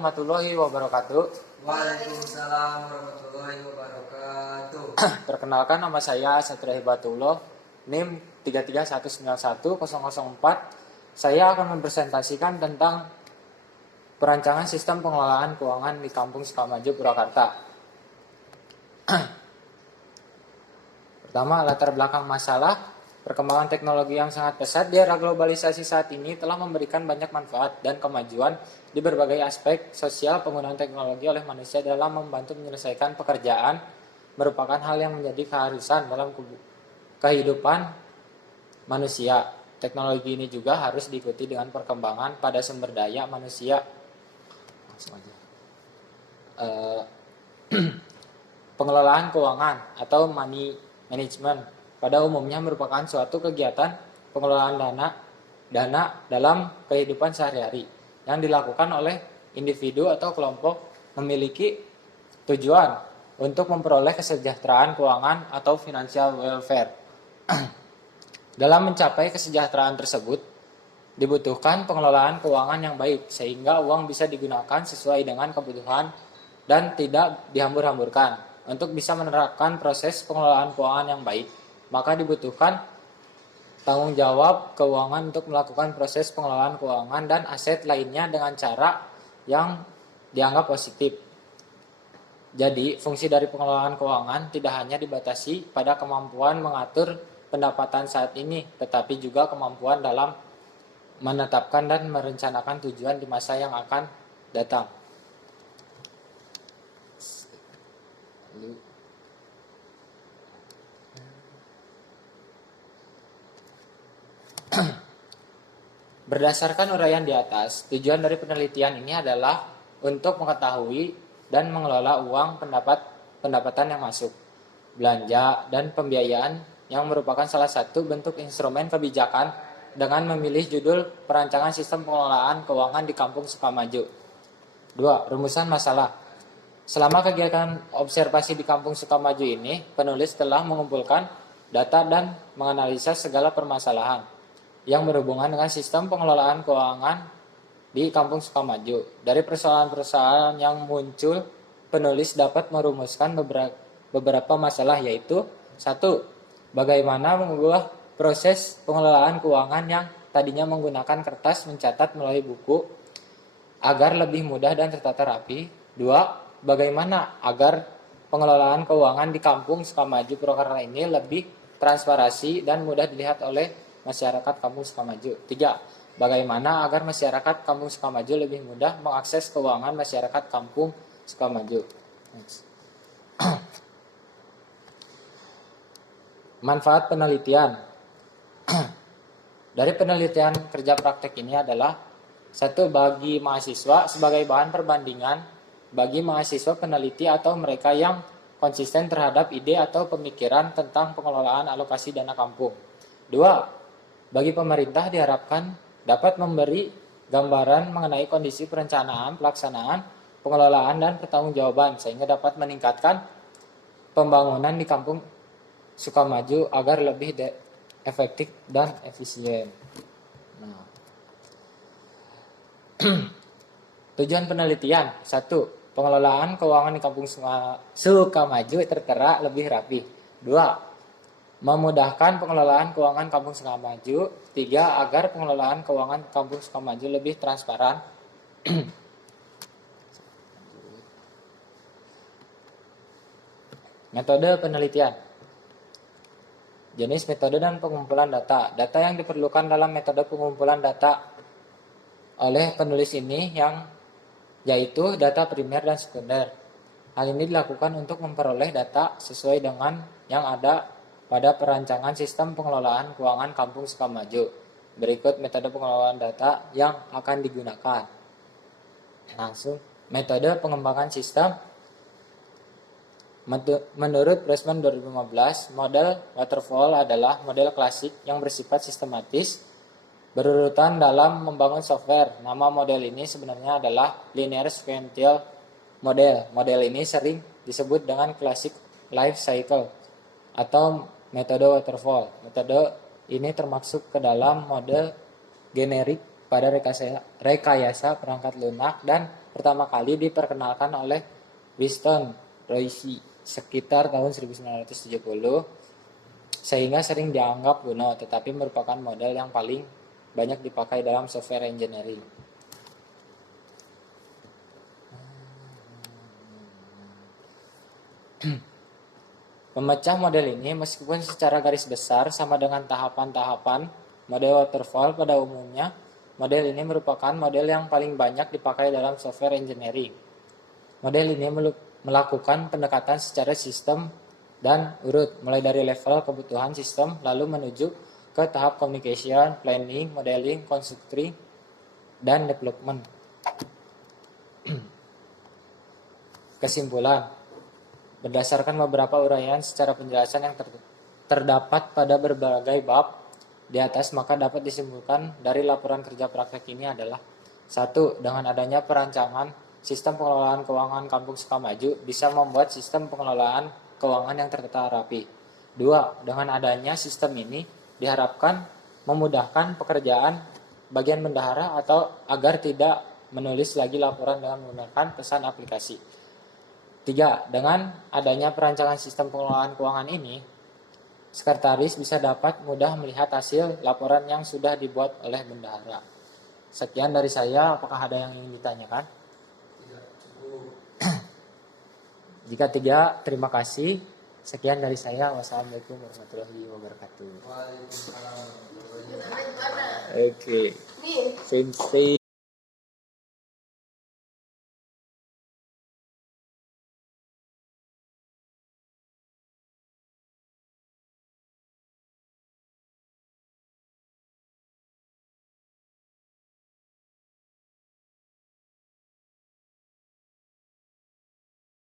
warahmatullahi wabarakatuh. Waalaikumsalam warahmatullahi wabarakatuh. Perkenalkan, nama saya Satria Hibatullah, NIM 331910004. Saya akan mempresentasikan tentang perancangan sistem pengelolaan keuangan di Kampung Sukamaju, Purwakarta. Pertama, latar belakang masalah. Perkembangan teknologi yang sangat pesat di era globalisasi saat ini telah memberikan banyak manfaat dan kemajuan di berbagai aspek sosial. Penggunaan teknologi oleh manusia dalam membantu menyelesaikan pekerjaan merupakan hal yang menjadi keharusan dalam kehidupan manusia. Teknologi ini juga harus diikuti dengan perkembangan pada sumber daya manusia. Langsung aja. Pengelolaan keuangan atau money management pada umumnya merupakan suatu kegiatan pengelolaan dana dalam kehidupan sehari-hari yang dilakukan oleh individu atau kelompok memiliki tujuan untuk memperoleh kesejahteraan keuangan atau financial welfare. Dalam mencapai kesejahteraan tersebut, dibutuhkan pengelolaan keuangan yang baik sehingga uang bisa digunakan sesuai dengan kebutuhan dan tidak dihambur-hamburkan. Untuk bisa menerapkan proses pengelolaan keuangan yang baik, maka dibutuhkan tanggung jawab keuangan untuk melakukan proses pengelolaan keuangan dan aset lainnya dengan cara yang dianggap positif. Jadi, fungsi dari pengelolaan keuangan tidak hanya dibatasi pada kemampuan mengatur pendapatan saat ini, tetapi juga kemampuan dalam menetapkan dan merencanakan tujuan di masa yang akan datang. Berdasarkan uraian di atas, tujuan dari penelitian ini adalah untuk mengetahui dan mengelola uang pendapatan yang masuk, belanja, dan pembiayaan yang merupakan salah satu bentuk instrumen kebijakan dengan memilih judul Perancangan Sistem Pengelolaan Keuangan di Kampung Sukamaju. 2. Rumusan masalah. Selama kegiatan observasi di Kampung Sukamaju ini, penulis telah mengumpulkan data dan menganalisa segala permasalahan yang berhubungan dengan sistem pengelolaan keuangan di Kampung Sukamaju. Dari persoalan-persoalan yang muncul, penulis dapat merumuskan beberapa masalah, yaitu 1. Bagaimana mengubah proses pengelolaan keuangan yang tadinya menggunakan kertas mencatat melalui buku agar lebih mudah dan tertata rapi. 2. Bagaimana agar pengelolaan keuangan di Kampung Sukamaju, Purwakarta ini lebih transparansi dan mudah dilihat oleh masyarakat Kampung Sukamaju. 3. Bagaimana agar masyarakat Kampung Sukamaju lebih mudah mengakses keuangan masyarakat Kampung Sukamaju. Manfaat penelitian. Dari penelitian kerja praktek ini adalah 1. Bagi mahasiswa sebagai bahan perbandingan bagi mahasiswa peneliti atau mereka yang konsisten terhadap ide atau pemikiran tentang pengelolaan alokasi dana kampung. 2. Bagi pemerintah diharapkan dapat memberi gambaran mengenai kondisi perencanaan, pelaksanaan, pengelolaan, dan pertanggungjawaban sehingga dapat meningkatkan pembangunan di Kampung Sukamaju agar lebih efektif dan efisien. Nah. Tujuan penelitian. 1. Pengelolaan keuangan di Kampung Sukamaju tertera lebih rapi. 2. Memudahkan pengelolaan keuangan Kampung Sukamaju. 3. Agar pengelolaan keuangan Kampung Sukamaju lebih transparan. Metode penelitian. Jenis metode dan pengumpulan data. Data yang diperlukan dalam metode pengumpulan data oleh penulis ini yaitu data primer dan sekunder. Hal ini dilakukan untuk memperoleh data sesuai dengan yang ada pada perancangan sistem pengelolaan keuangan Kampung Sukamaju. Berikut metode pengelolaan data yang akan digunakan. Langsung, metode pengembangan sistem. Menurut Pressman 2015, model waterfall adalah model klasik yang bersifat sistematis, berurutan dalam membangun software. Nama model ini sebenarnya adalah linear sequential model. Model ini sering disebut dengan classic life cycle atau metode waterfall. Metode ini termasuk ke dalam mode generik pada rekayasa perangkat lunak dan pertama kali diperkenalkan oleh Winston Royce sekitar tahun 1970, sehingga sering dianggap kuno, tetapi merupakan model yang paling banyak dipakai dalam software engineering. Pemecah model ini meskipun secara garis besar sama dengan tahapan-tahapan model waterfall pada umumnya, model ini merupakan model yang paling banyak dipakai dalam software engineering. Model ini melakukan pendekatan secara sistem dan urut, mulai dari level kebutuhan sistem lalu menuju ke tahap communication, planning, modeling, construction, dan development. Kesimpulan. Berdasarkan beberapa uraian secara penjelasan yang terdapat pada berbagai bab di atas, maka dapat disimpulkan dari laporan kerja praktek ini adalah: 1. Dengan adanya perancangan sistem pengelolaan keuangan Kampung Sukamaju bisa membuat sistem pengelolaan keuangan yang tertata rapi. 2. Dengan adanya sistem ini diharapkan memudahkan pekerjaan bagian bendahara atau agar tidak menulis lagi laporan dengan menggunakan pesan aplikasi. 3. Dengan adanya perancangan sistem pengelolaan keuangan ini, sekretaris bisa dapat mudah melihat hasil laporan yang sudah dibuat oleh bendahara. Sekian dari saya, apakah ada yang ingin ditanyakan? Tidak cukup. Jika tidak, terima kasih. Sekian dari saya. Wassalamualaikum warahmatullahi wabarakatuh. Waalaikumsalam warahmatullahi wabarakatuh. Oke. Sensei.